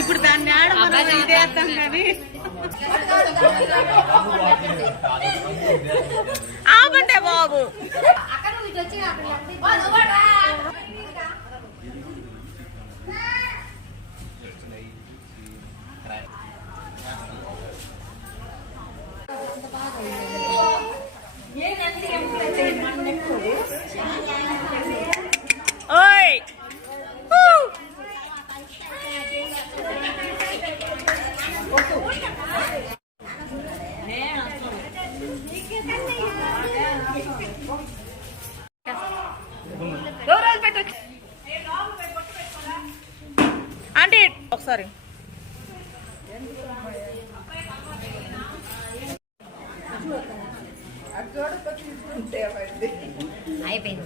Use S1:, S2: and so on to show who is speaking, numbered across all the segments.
S1: ఇప్పుడు దాన్ని ఆడ మనం ఇదేస్తాం కానీ. ఆపంటే బాబు. ఓయ్ ఒకసారి
S2: అయిపోయింది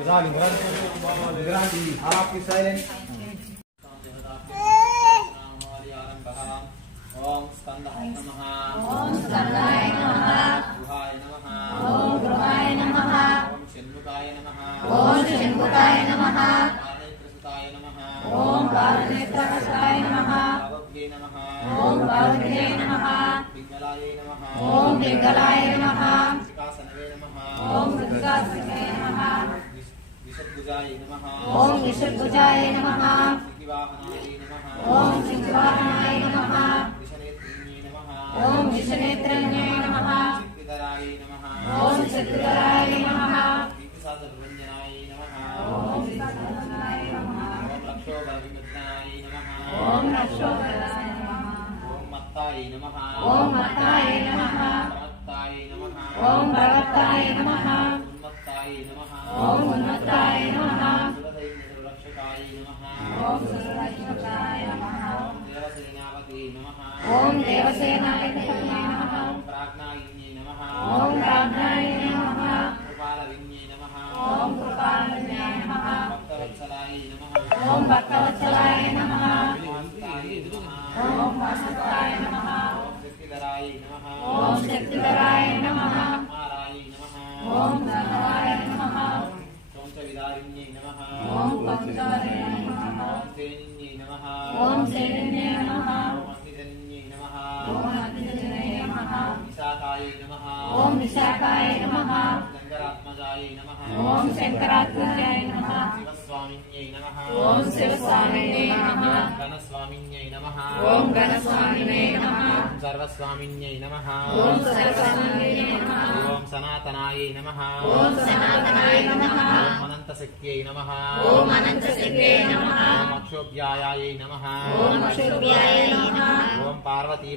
S3: विराट विराट विराट आपकी साइलेंट ఓం స్కందాయ నమః ఓం స్కందాయ నమః గృహాయ నమః ఓం గృహాయ నమః ఓం చెన్ముకాయ నమః ఓం చెన్ముకాయ నమః కాళేశ్వరాయ నమః ఓం కాళేశ్వరాయ నమః భవగ్నే నమః ఓం భవగ్నే నమః ఓం విశ్వనేత్రజ్ఞాయ నమః సిద్ధిధరాయ నమః ఓం సిద్ధిధరాయ నమః దీపసాధుర్వంజనాయ నమః ఓం దీపసాధుర్వంజనాయ నమః ఓం లక్షోపరిమిత్రాయ నమః ఓం లక్షోపరిమిత్రాయ నమః ఓం మత్తాయ నమః ఓం మత్తాయ నమః భవత్తాయ నమః ఓం భవత్తాయ నమః ఉన్మత్తాయ నమః ఓం ఉన్మత్తాయ నమః సురదైన రక్షకాయ నమః ఓం సురదైన రక్షకాయ ఓం దేవసేనాయ ఓం ప్రాజ్ఞాయిని నమః ఓం ప్రాజ్ఞాయిని నమః కృపాలవిన్యే నమః ఓం కృపాలవిన్యే నమః భక్తవత్సలాయ నమః ఓం భక్తవత్సలాయ నమః ఓం వాసుదాయ నమః ఓం శక్తిధరాయ నమః ఓం శక్తిధరాయ నమః ఓం నమః నమః ఓం చవిదారిణ్యే నమః ఓం పంచారిణ్యే నమః ओम सेनिन्ये नमः ओम अग्निजन्ये नमः ओम अग्निजन्ये नमः विशाखाय नमः ओम विशाखाय नमः शंकरात्मजाय नमः ओम शंकरात्मजाय नमः शिवस्वामिन्ये नमः ओम शिवस्वामिन्ये नमः गणस्वामिन्ये नमः ओम गणस्वामिन्ये नमः सर्वस्वामिन्ये नमः ओम सर्वस्वामिन्ये नमः సనాతనాయ నమ. అనంత శక్తియై నమ. అక్షోభ్యాయాయై నమ. ఓం పార్వతీ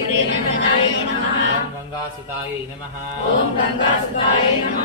S3: ప్రియనందనాయ నమ. గంగాసుతాయ నమ. నమ.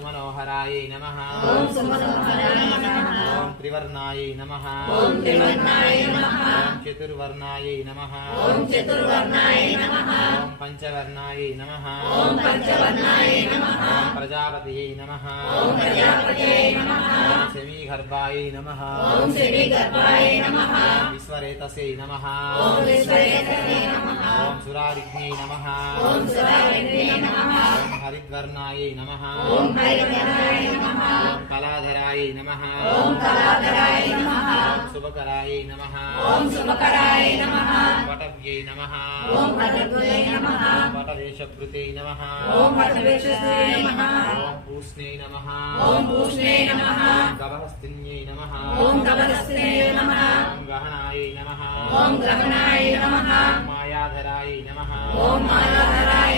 S3: సుమనోహరాయ నమ. शरद्भूतायै नमः ओम आहुतायै नमः ओम आहुतायै नमः ओम पावकात्मजायै नमः ओम पावकात्मजायै नमः ओम द्रुम्बायै नमः ओम द्रुम्बायै नमः ओम उज्जुम्बायै नमः ओम उज्जुम्बायै नमः ओम कमलासन संस्तुतायै नमः ओम कमलासन संस्तुतायै नमः ओम एकवर्णायै नमः ओम एकवर्णायै नमः ओम द्विवर्णायै नमः ओम द्विवर्णायै नमः ओम सुमनोहरायै नमः ओम सुमनोहरायै नमः ओम शुभाकराय नमः शुभकराय नमः ओम शुभकराय नमः पटव्यै नमः ओम पटव्यै नमः पटवेशकृते नमः ओम पटवेशकृते नमः ओम पूष्णे नमः ओम पूष्णे नमः कवहस्तिन्यै नमः ओम कवहस्तिन्यै नमः ओम ग्रहणाय नमः ओम ग्रहणाय नमः मायाधराय नमः ओम मायाधराय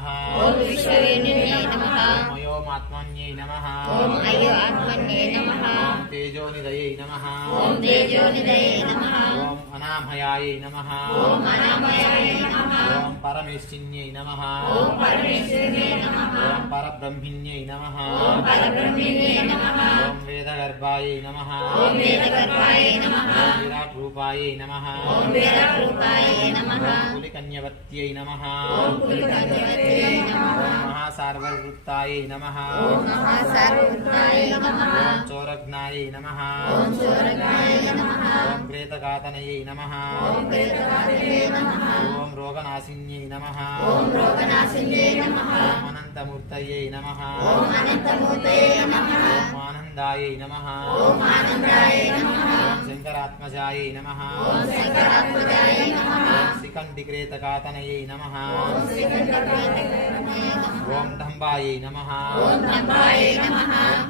S3: నమ.
S2: ఓం విశ్వవేణినే నమః.
S3: ఓం మయోమాత్మన్యై నమ
S2: ఓం అయ్యో ఆత్మన్యే నమః
S3: ఓం తేజోనిదయై నమ
S2: ఓం తేజోనిదయే నమః
S3: ఓం అనామయాయ నమ
S2: ఓం అనామయాయ నమః
S3: ఓం పరమేశ్చిన్యై నమ
S2: ఓం పరమేశ్వరే నమః
S3: ఓం పరబ్రహ్మిణ్యై నమ
S2: ఓం పరబ్రహ్మిణే నమః
S3: ఓం వేదగర్భాయ నమ
S2: ఓం వేదగర్భాయ నమః
S3: ఓం విరాట్ రూపాయ నమ
S2: ఓం వేదరూపాయ నమః
S3: ఓం కులికన్యవత్యై నమ
S2: ఓం కులకన్యవతే నమః
S3: ఓం మహాసార్వవృత్తాయ నమ
S2: ఓం మహాసర్వృత్తాయ నమః
S3: ఓం చోరజ్ఞాయ నమ
S2: ఓం చోరగాయ నమః
S3: ఓం ప్రేతఘాతనయై నమ
S2: ఓం ప్రేతవాదనే నమః
S3: ఓం రోగనాశిన్యై నమ
S2: ఓం రోగనాశిన్యే నమః
S3: ఓం అనంతమూర్తయై నమ
S2: ఓం అనంతమూర్తయే నమః
S3: ఓం ఆనందాయై నమ
S2: ఓం ఆనందాయ నమః
S3: ఓం శంకరాత్మజాయై నమ
S2: ఓం శంకరాత్మజాయ
S3: శిఖండిక్రేతఘాతనయై నమ
S2: ఓం
S3: డంబాయై నమ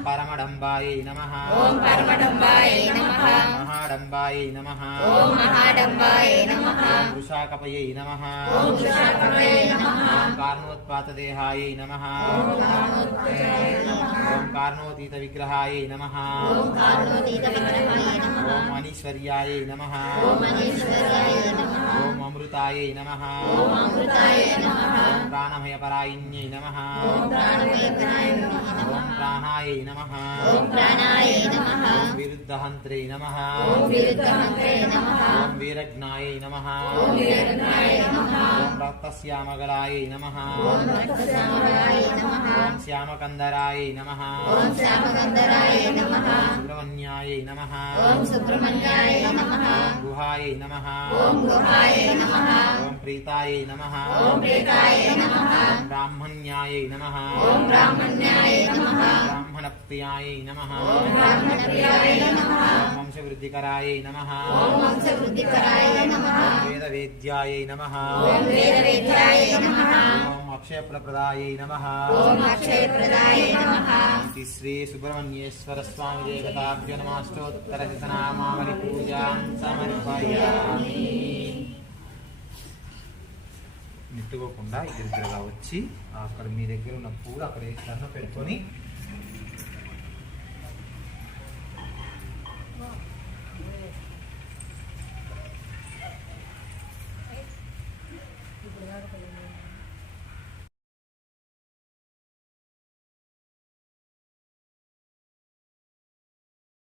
S3: పరమడంబాయై నమ మహాడంబాయై నమ వృషాకపయై నమ కార్ణోత్పాతదేహాయై నమ
S2: ఓం
S3: కార్ణోతీత విగ్రహాయై నమ
S2: ఓం కారణోతీత విగ్రహాయ నమః
S3: ఓం అనీశ్వర్యాయై నమ
S2: ఓం మనీశ్వరాయ నమః.
S3: ఓం అమృతాయై నమ.
S2: ఓం అమృతాయ నమః.
S3: ఓం ప్రాణమయపరాయిన్యై నమ.
S2: ఓం ప్రాణమయకరాయ నమః.
S3: ఓం ప్రాణాయై నమ.
S2: ఓం ప్రాణాయ నమః.
S3: ఓం విరుద్ధహంత్రే నమ.
S2: ఓం విరుద్ధమంత్రే నమః.
S3: ఓం ప్రీతాయై నమ
S2: ఓం ప్రేతాయ నమః
S3: ఓం బ్రాహ్మణ్యాయై నమ
S2: ఓం బ్రాహ్మణ్యాయ నమః
S3: బ్రాహ్మణప్రియాయై నమ
S2: ఓం బ్రాహ్మణప్రియాయ నమః
S3: ఓం వంశవృద్ధికరాయై నమ
S2: ఓం వంశవృద్ధికరాయ నమః
S3: వేదవేద్యాయై నమ
S2: ఓం వేదవేద్యాయ నమః
S3: ఓం అక్షయప్రదాయై నమ
S2: ఓం అక్షయప్రదాయ నమః
S3: శ్రీ సుబ్రహ్మణ్యేశ్వర స్వామి దేవతాభ్య నమాష్టోత్తర శతనామావళి పూజాం సమర్పయామి నెట్టుకోకుండా దగ్గరగా వచ్చి అక్కడ మీ దగ్గర ఉన్న పూలు అక్కడ దండ పెట్టుకొని